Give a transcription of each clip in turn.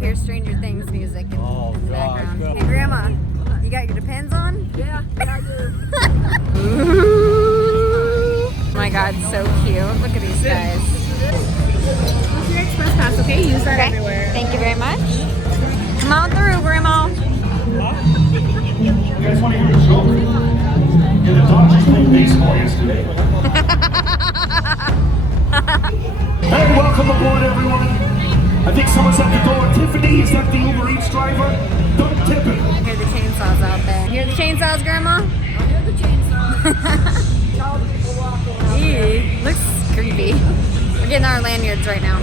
Here's Stranger Things music in the background. Hey, Grandma, you got your Depends on? Yeah, I do. Ooh. Oh my God, so cute. Look at these guys. What's your express pass, okay? Use that everywhere. Thank you very much. Come on through, Grandma. You guys want to hear a joke? Yeah, the Dodgers played baseball yesterday. Hey, welcome aboard, everyone. I think someone's at the door. Tiffany, is that the Uber Eats driver? Don't tip it. Hear the chainsaws out there. Hear the chainsaws, Grandma? I hear the chainsaw. Tall people walking out there. Eee, looks creepy. We're getting our lanyards right now.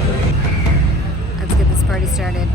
Let's get this party started.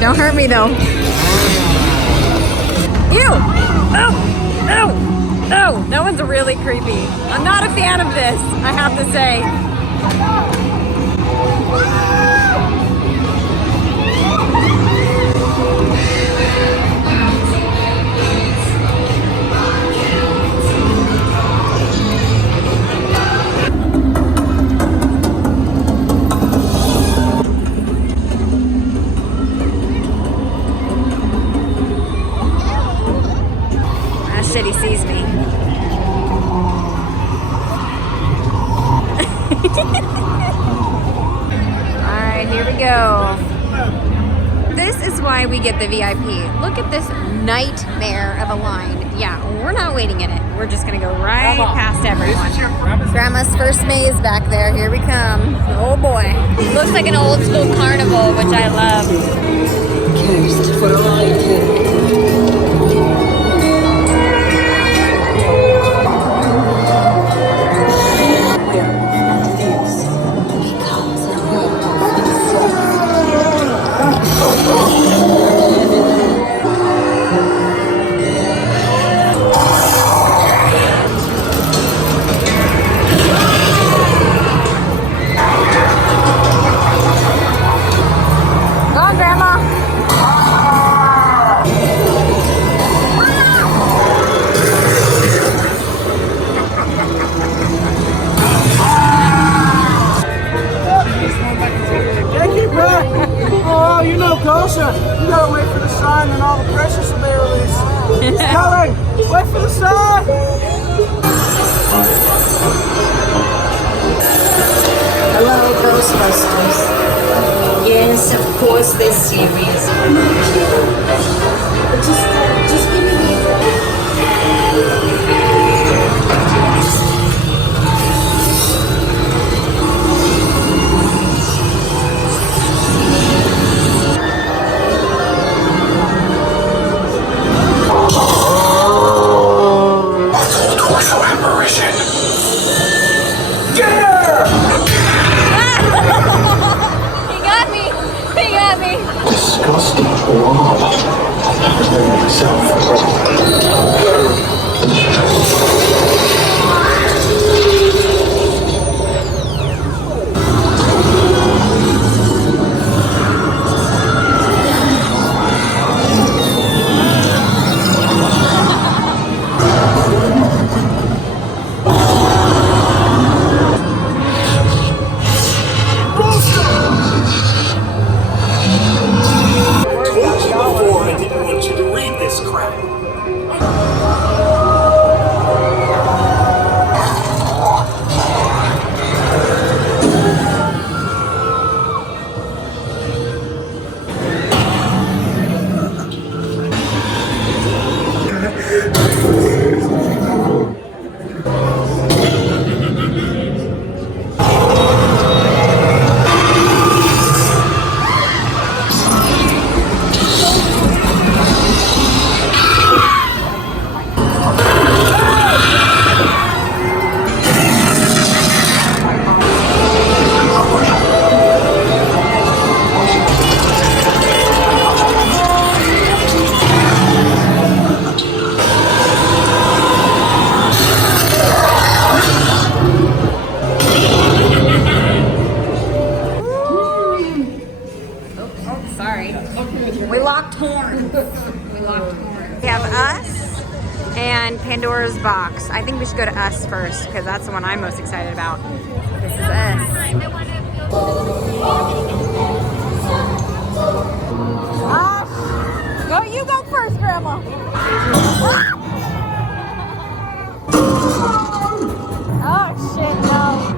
Don't hurt me though. Ew! Oh! Oh! Oh! That one's really creepy. I'm not a fan of this, I have to say. Shit, he sees me. Alright, here we go. This is why we get the VIP. Look at this nightmare of a line. Yeah, we're not waiting in it. We're just gonna go right past everyone. Grandma's first maze back there. Here we come. Oh boy. Looks like an old school carnival, which I love. Cursed for all eternity. Oh, you know closer. You gotta wait for the sign and all the precious will be released. Helen, wait for the sign! Hello, Ghostbusters. Yes, of course they're serious. Just give me Disgusting blob. We locked horns. We have us and Pandora's box. I think we should go to us first because that's the one I'm most excited about. This is us. Go, you go first, Grandma. Oh shit, no.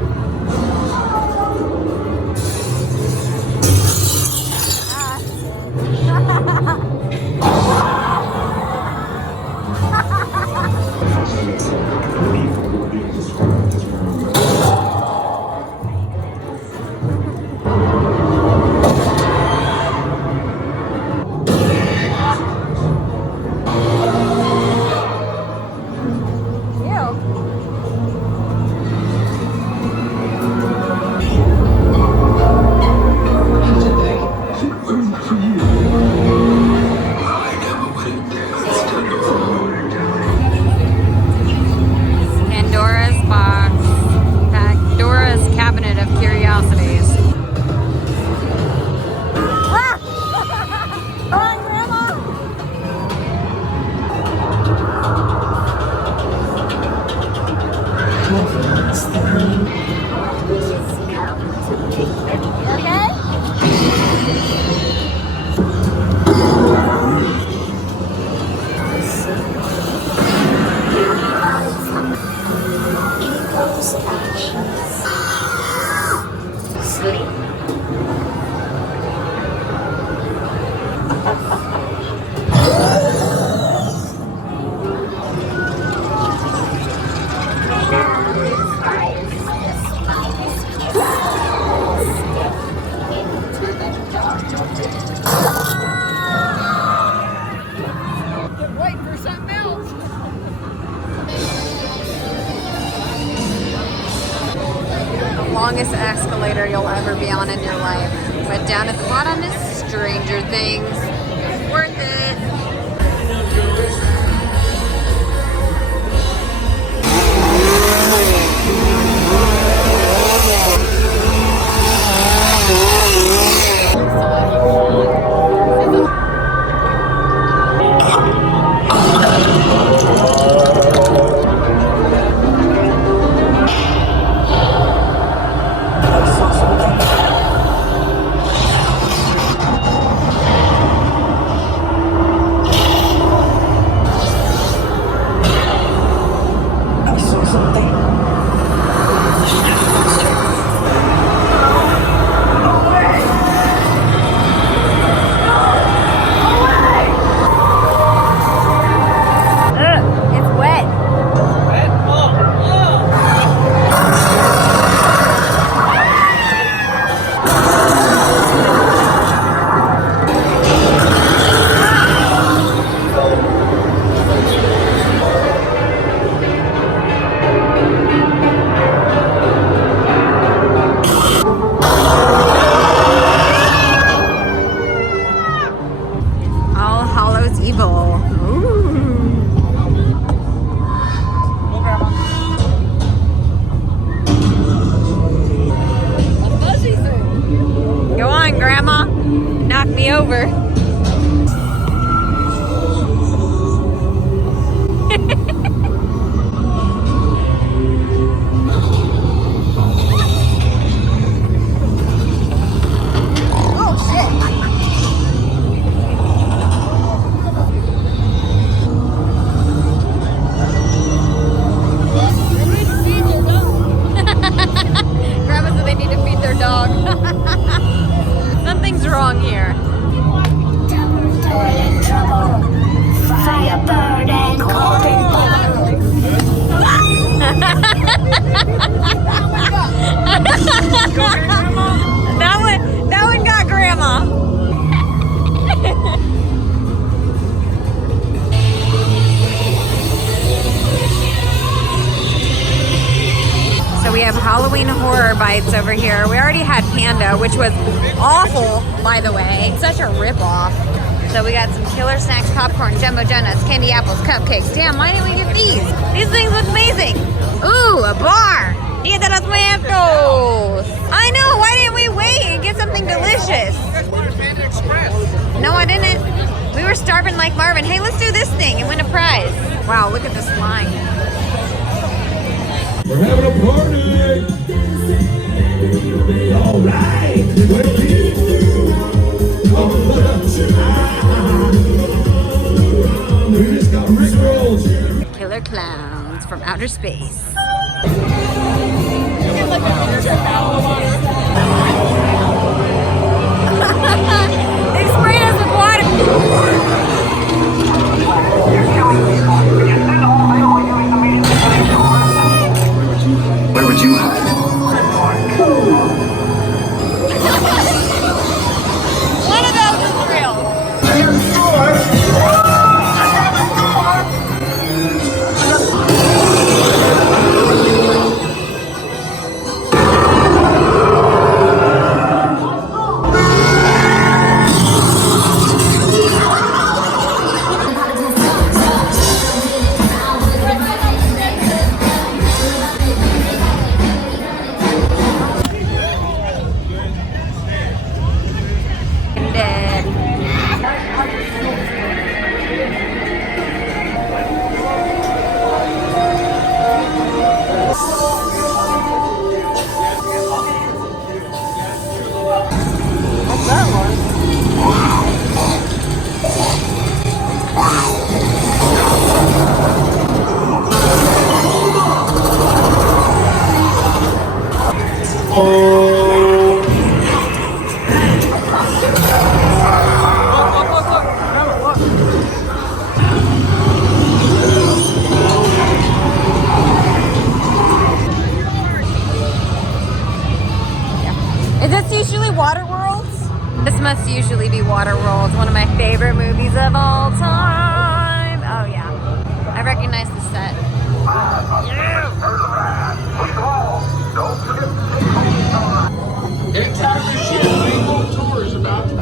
Pandora's box. Pandora's cabinet of curiosities. Come on, Grandma. Okay? Waiting for something else. The longest escalator you'll ever be on in your life. But down at the bottom is Stranger Things. Worth it. It's wet. All Hallows Evil. Ooh. Go on, Grandma. Knock me over. Oh shit. Grandma said they need to feed their dog. Something's wrong here. Firebird and That one got Grandma. So we have Halloween Horror Bites over here. We already had Panda, which was awful, by the way. Such a ripoff. So we got some killer snacks, popcorn, jumbo donuts, candy apples, cupcakes. Damn, why didn't we get these? These things look amazing. Ooh, a bar. Dia de los Muertos. I know, why didn't we wait and get something delicious? Panda Express. No, I didn't. We were starving like Marvin. Hey, let's do this thing and win a prize. Wow, look at this line. We're having a party. All right. We just got Rickrolled. Killer clowns from outer space. They sprayed us with water. Where would you hide? One of those is real. Dead. What's that one? Is this usually Waterworld? This must usually be Waterworld, one of my favorite movies of all time. Oh yeah, I recognize the set. Anytime this shit, Rainbow Tour is about to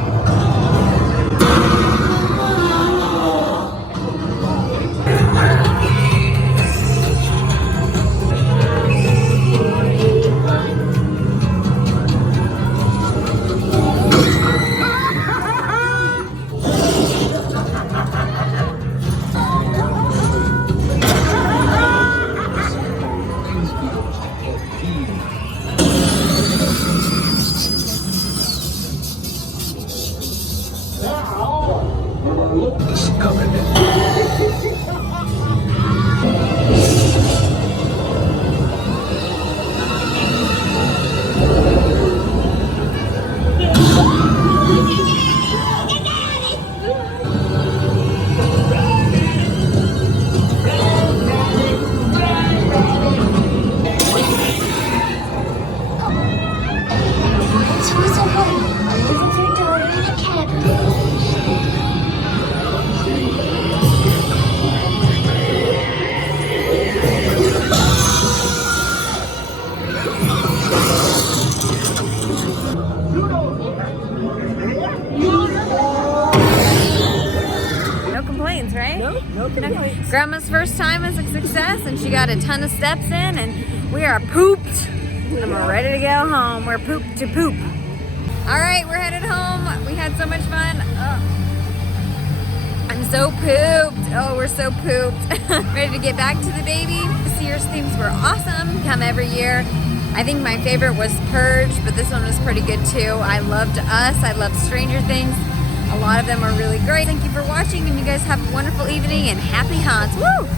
No complaints, right? No complaints. Grandma's first time is a success, and she got a ton of steps in, and we are pooped. And we're ready to go home. We're pooped to poop. All right, we're headed home. We had so much fun. I'm so pooped. Oh, we're so pooped. Ready to get back to the baby. This year's themes were awesome. Come every year. I think my favorite was Purge, but this one was pretty good too. I loved Us. I loved Stranger Things. A lot of them are really great. Thank you for watching, and you guys have a wonderful evening and happy haunts. Woo!